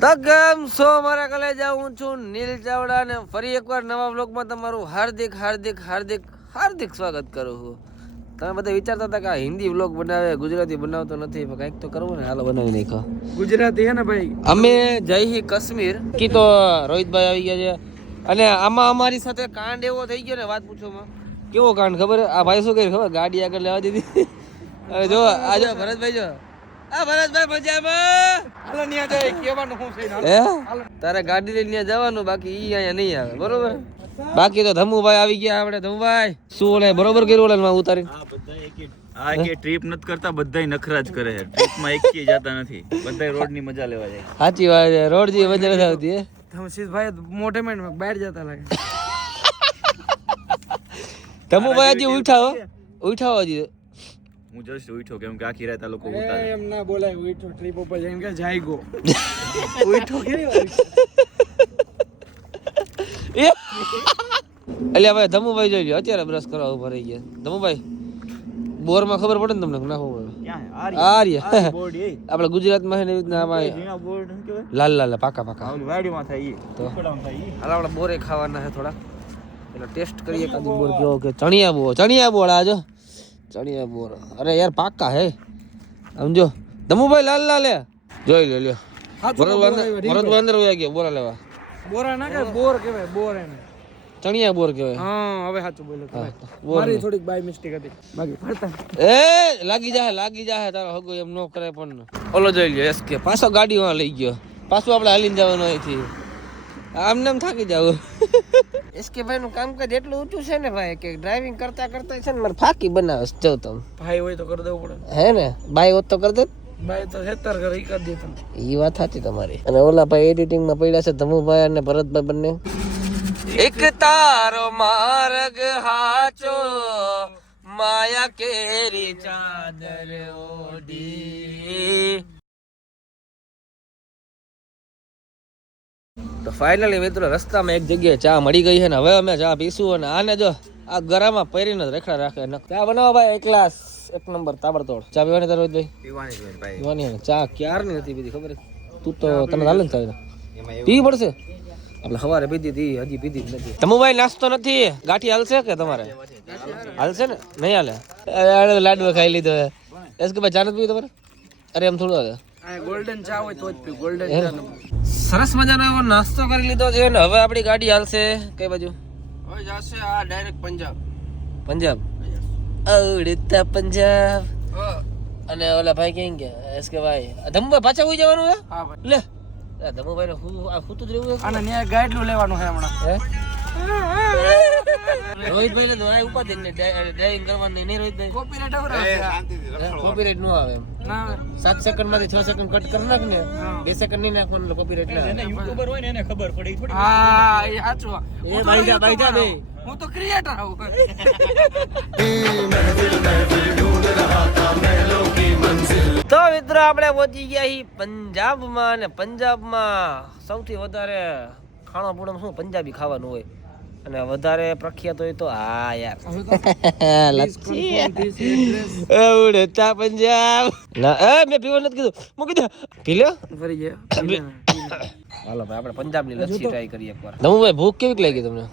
તો કેમ છો મારા કલેજા, હું છું નીલ ચાવડા અને ફરી એકવાર નવા વ્લોગમાં તમારું હાર્દિક હાર્દિક હાર્દિક હાર્દિક સ્વાગત કરું છું. તમે બધા વિચારતા હતા કે આ હિન્દી વ્લોગ બનાવે, ગુજરાતી બનાવતો નથી, પણ કંઈક તો કરવું ને. હાલો બનાવી નાખો ગુજરાતી હે ને ભાઈ. અમે જઈ કાશ્મીર કી તો રોહિતભાઈ આવી ગયા છે અને આમાં અમારી સાથે કાંડ એવો થઈ ગયો ને વાત પૂછોમાં. કેવો કાંડ ખબર? આ ભાઈ શું કરી ખબર? ગાડી આગળ લેવા દીધી. અરે જો આ જો ભરતભાઈ, જો આ ભરતભાઈ મજામાં. હાલો ન્યા જાય કેવાનું હું છે. હે તારે ગાડી લઈને ત્યાં જવાનું, બાકી ઈ અહીંયા નહીં આવે, બરોબર? બાકી તો ધમુભાઈ આવી ગયા. આપણે ધમુભાઈ શું ઓલે બરોબર કર્યું ઓલે માં ઉતારીને? આ કે ટ્રીપ નથી કરતા, બધાય નખરા જ કરે છે. ટ્રીપમાં એક કે જાતા નથી, બધાય રોડની મજા લેવા જાય. સાચી વાત છે, રોડ જેવી મજા નથી આવતી. હે ધમશીસ ભાઈ મોઢે માં બહાર જતા લાગે. ધમુભાઈ હજી ઉઠાવો હજી. હું જસ્ટ ઉઠ્યો કેમ કે આખી રાત આ લોકો એ ઉતારે. એમ ના બોલાય. ઉઠો ટ્રીપ ઉપર જઈને કે જાય ગો. ઉઠો કેવી વાત. એટલે ભાઈ ધમુભાઈ જોઈ લ્યો, અત્યારે બ્રશ કરવા ઉભા રહી ગયા. ધમુભાઈ બોર માં ખબર પડે ને તમને ના હોય? ક્યાં આ રહ્યા બોર્ડ એ આપણે ગુજરાતમાં છે ને એવી રીતના આમાં ઝીણા બોર્ડ શું કહેવાય? લાલ લાલ પાકા પાકા. ઓલી વાડીમાં થાય ઈ. તો ઉકળામાં થાય ઈ. હાલ આપણે બોરે ખાવાના છે થોડા, એટલે ટેસ્ટ કરીએ કાજુ બોર કેવો કે ચણિયા બોર આ જો ચણિયા બોર. અરે યાર પાકા હે, સમજો. ધમુભાઈ લાલ લાલ હે, જોઈ લો લ્યો. ભરત અંદર વયા ગયા બોરા લેવા. બોરા ના કે બોર કહેવાય. બોર એને ચણિયા બોર કહેવાય. હા હવે સાચું બોલ્યો તમે. બોર મારી થોડીક બાય મિસ્ટેક હતી. બાકી ફરતા એ લાગી જાહે તારો હગો એમ નો કરે. પણ ઓલો જોઈ લ્યો એસકે પાછો ગાડી વાળા લઈ ગયો. પાછું આપણે હાલીને જવાનું અહીંથી. આમને એમ થાકી જાવ. એસકે ભાઈ નું કામકાજ એટલું ઊંચું છે ને ભાઈ કે ડ્રાઇવિંગ કરતા કરતા છે ને મારે ફાકી બનાવે જો તમે. ભાઈ હોય તો કરી દેવું પડે. હે ને બાય હોત તો કરી દે. ભાઈ તો 76 કરે ઈ કરી દેતો. ઈ વાત સાચી તમારી. અને ઓલા ભાઈ એડિટિંગ માં પડ્યા છે ધમુભાઈ અને ભરતભાઈ બંને. એક તારો માર્ગ હાચો માયા કેરી ચાદર ઓઢી. તો ફાઇનલી મિત્રો રસ્તામાં એક જગ્યાએ ચા મળી ગઈ છે ને હવે અમે ચા પીશું. અને આને જો આ ગરામાં પહેરીને જ રેખડા રાખે. ચા બનાવો ભાઈ, એક ગ્લાસ એક નંબર તાબડતોડ. ચા પીવાની તાર ભાઈ? પીવાની છે ભાઈ. પીવાની ને ચા ક્યારની નથી પીધી ખબર? તું તો તને હાલે ને ચાલે પીવી પડશે. આપણે સવારે પીધી હતી, હજી પીધી જ નથી. ધમુભાઈ નાસ્તો નથી, ગાંઠી હાલશે કે તમારે? હાલશે ને? નહીં હાલે? લાડવા ખાઈ લીધો. એસ કે ભાઈ ચા નથી પીવી તમારે? અરે એમ થોડું હાલે. આ ગોલ્ડન ચા હોય તો જ પી. ગોલ્ડન ચા ન. સરસ મજાનો એવો નાસ્તો કરી લીધો છે ને હવે આપણી ગાડી હાલશે કઈ બાજુ? હવે જશે આ ડાયરેક્ટ પંજાબ. પંજાબ ઉડતા પંજાબ. અને ઓલા ભાઈ કેમ ગયા? એસ કે ભાઈ ધમુભાઈ પાછા ઉઈ જવાનું હે? હા ભાઈ. લે ધમુભાઈ ને હું જ રહેવું અને ન્યા ગાઈડલું લેવાનું છે હમણાં. હે? રોહિતભાઈ ને દોરાય ઉપાધિ ને ડ્રાઇવિંગ કરવાની નહીં. રોહિતભાઈ કોપીરાઈટ આવરા. કોપીરાઈટ નો આવે એમ. ના 7 સેકન્ડ માંથી 6 સેકન્ડ કટ કરી નાખ ને 2 સેકન્ડ નહીં નાખવાનું એટલે કોપીરાઈટ ના આવે. યુટ્યુબર હોય ને એને ખબર પડે ઈ થોડી. હા એ સાચું. એ બાઈજા બે. હું તો ક્રિએટર આવું. તો મિત્રો આપણે પહોંચી ગયા છીએ પંજાબમાં. અને પંજાબમાં સૌથી વધારે ખાણા પીણામાં શું પંજાબી ખાવાનું હોય અને વધારે પ્રખ્યાત હોય તો હા યાર ઉડતા પંજાબ. ના મેં પીવું નથી કીધું, મૂકી દે. પી લ્યો. ફરી ગયા. હાલો ભાઈ આપણે પંજાબની લસ્સી ટ્રાય કરીએ એકવાર. ધમુભાઈ ભૂખ કેવી લાગી તમને?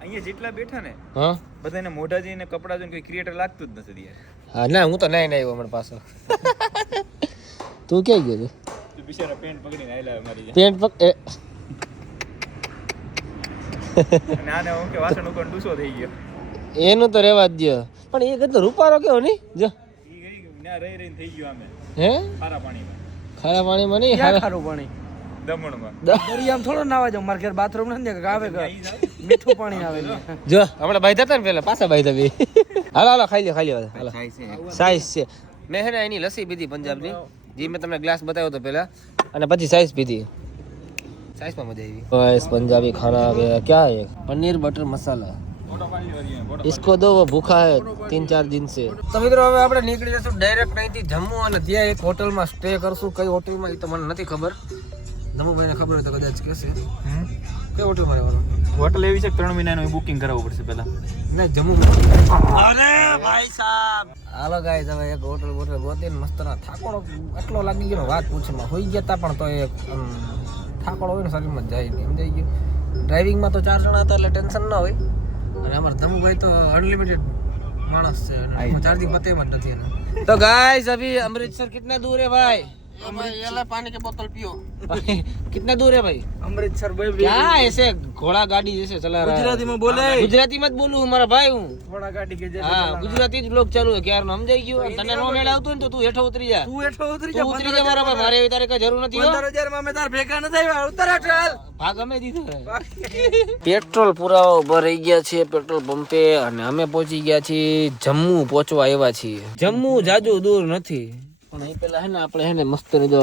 અહીંયા જેટલા બેઠા ને હા બધાને મોઢા જોઈને કપડા જોઈને કોઈ ક્રિએટર લાગતું જ નથી યાર. હા ના હું તો નહીં આવ્યો હમણાં પાછો. તું ક્યાં ગયો તું? તું બિચારા પેન્ટ પકડીને આયલા મારી પેન્ટ પક અને આને હું કે વાસણ ઉપર ડૂસો થઈ ગયો. એનું તો રેવા જ દો. પણ એ કદો રૂપારો કેવો નહીં જો. ઈ ગઈ ના રહી રહીને થઈ ગયો આમે હે ખારા પાણીમાં. ખારા પાણીમાં નહીં, ક્યાં ખારું પાણી? દમણમાં. દરિયામાં થોડો નાવા જાવ. મારા ઘર બાથરૂમ નથી કે આવે કે મીઠું પાણી આવે છે. જો હમણાં બાંધ્યા હતા ને પેલા પાછા બાંધ્યા બી. હાલો હાલો ખાઈ લ્યો હાલો. સાઈઝ છે. મેં હે ને એની લસ્સી પીધી પંજાબની, જે મેં તમને ગ્લાસ બતાવ્યો હતો પેલા, અને પછી સાઈઝ પીધી. સાઈઝમાં મજા આવી. બસ પંજાબી ખાના आ गया. क्या है? पनीर बटर मसाला. इसको दो, वो भूखा है 3-4 दिन से. તો મિત્રો હવે આપણે નીકળી જશું ડાયરેક્ટ અહીંથી જમ્મુ અને ત્યાં એક હોટલમાં સ્ટે કરશું. કઈ હોટલમાં એ તો મને નથી ખબર. ધમુભાઈને ખબર હોય તો કદાચ કહેશે. કઈ હોટલમાં રહેવાનું? હોટલ એવી છે કે 3 મહિનાનું બુકિંગ કરાવવું પડશે પહેલા. ના જમ્મુ. અરે ભાઈ સાહેબ હાલો ગાઈસ હવે એક હોટલ ગોતીને મસ્ત ના થાકોડો એટલો લાગી ગયો વાત પૂછમાં. હોઈ ગયા તા પણ તો એક થાકડો હોય ને શરીરમાં જાય નહીં સમજાઈ ગયું. ડ્રાઇવિંગમાં તો 4 જણા હતા એટલે ટેન્શન ના હોય. અને અમારા ધમુભાઈ તો અનલિમિટેડ માણસ છે, ચાર્જિંગ પતે એમ જ નથી એને. तो गाइस अभी अमृतसर कितना दूर है भाई? पानी की बोतल पियो. कितना दूर है भाई? अमृतसर क्या ऐसे घोड़ा गाड़ी जैसे चला रहा है? गुजराती में बोले. गुजराती मत बोलूं, हमारा भाई हूँ. घोड़ा गाड़ी के जैसे. हाँ गुजराती જ લોક ચાલુ છે ક્યારનો સમજાઈ ગયું. તને નો મેળ આવતું ને તો તું હેઠો ઉતરી જા. તું હેઠો ઉતરી તું ઉતરી જા મારા ભાઈ, મારે એવી તારે કઈ જરૂર નથી હો. 15,000 માં મેં તાર ભેગા નથી આવ્યા. ઉતર હેઠળ. ભાગ અમે દીધો. પેટ્રોલ પુરાવા ઉભા રહી ગયા છે પેટ્રોલ પંપે અને અમે પહોંચી ગયા છીએ જમ્મુ પહોંચવા આવ્યા છીએ. જમ્મુ જાજુ દૂર નથી પણ અહીં પેલા હે ને આપણે હે ને મસ્ત ને જો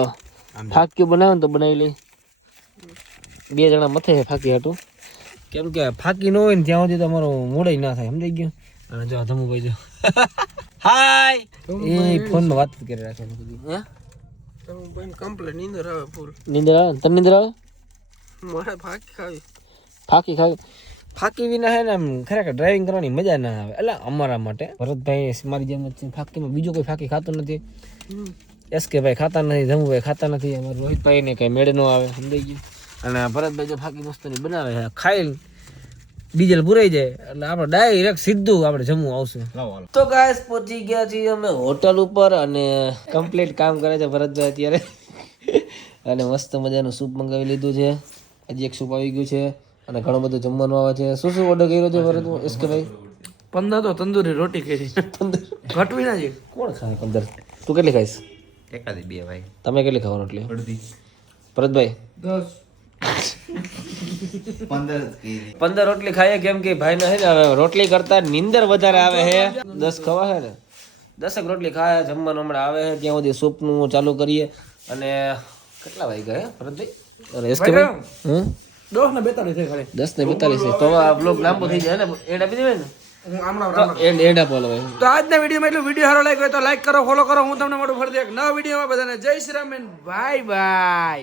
ફાક્યું બનાવે ને તો બનાવી લઈ. 2 જણા મથે છે ફાકી હાટું, કેમ કે ફાકી ન હોય ને ત્યાં સુધી તો અમારો મૂડ ના થાય સમજાઈ ગયો. અને જો ધમુભાઈ જો હાય એ ફોનમાં વાત કરી રાખે બધી. હે તો ભાઈ કમ્પ્લેટ નીંદર આવે ફૂલ. નીંદર આવે તને નીંદર આવે? મારે ફાકી ખાવી. ફાકી ખાવી ફાકી વિના હે ને આમ ખરેખર ડ્રાઇવિંગ કરવાની મજા ના આવે. એટલે અમારા માટે ભરતભાઈ મારી જેમ જ છે, ફાકીમાં બીજો કોઈ ફાકી ખાતો નથી. એસકે ભાઈ ખાતા નથી, ધમુભાઈ ખાતા નથી, અમારા રોહિતભાઈ ને કઈ મેળ ન આવે સમજાઈ ગયું. અને ભરતભાઈ જો ફાકી મસ્તની બનાવે છે, ખાઈ ડીઝલ પુરાઈ જાય એટલે આપણે ડાયરેક્ટ સીધું આપણે જમ્મુ આવશે. તો ગાઈસ પહોંચી ગયા છીએ અમે હોટલ ઉપર અને કમ્પ્લીટ કામ કરે છે ભરતભાઈ અત્યારે. અને મસ્ત મજાનું સૂપ મંગાવી લીધું છે, હજી એક સૂપ આવી ગયું છે અને ઘણું બધું જમવાનું આવે છે. શું શું ઓર્ડર કર્યો છે ભરત એસકે ભાઈ? 15 તો તંદૂરી રોટી કરી. 15 ઘટવી ના છે. કોણ ખાય 15? તું કેટલી ખાઈશ? એકાદી 2 ભાઈ. તમે કેટલી ખાવાનું એટલે? અડધી. ભરતભાઈ 10. 15 રોટલી ખાઈએ કેમ કે ભાઈ ને હે ને હવે રોટલી કરતા નીંદર વધારે આવે છે. 10 ખવા છે ને 10 રોટલી ખાય. જમવાનું હમણાં આવે છે ત્યાં સુધી સૂપ નું ચાલુ કરીએ. અને કેટલા વાગ્યા હે ભરતભાઈ? અરે એસકે ભાઈ 10 ને 42 થઈ ખાલી. 10 ને 42 તો આ બ્લોગ લાંબો થઈ જાય ને. એડ આપી દેવાય ને. હું આમણા એડ આપો ભાઈ. તો આજના વિડીયોમાં એટલું વિડીયો સારો લાગ્યો હોય તો લાઈક કરો, ફોલો કરો. હું તમને મોટું ફરી દે નવા વિડીયોમાં બધાને જય શ્રી રામ, બાય બાય.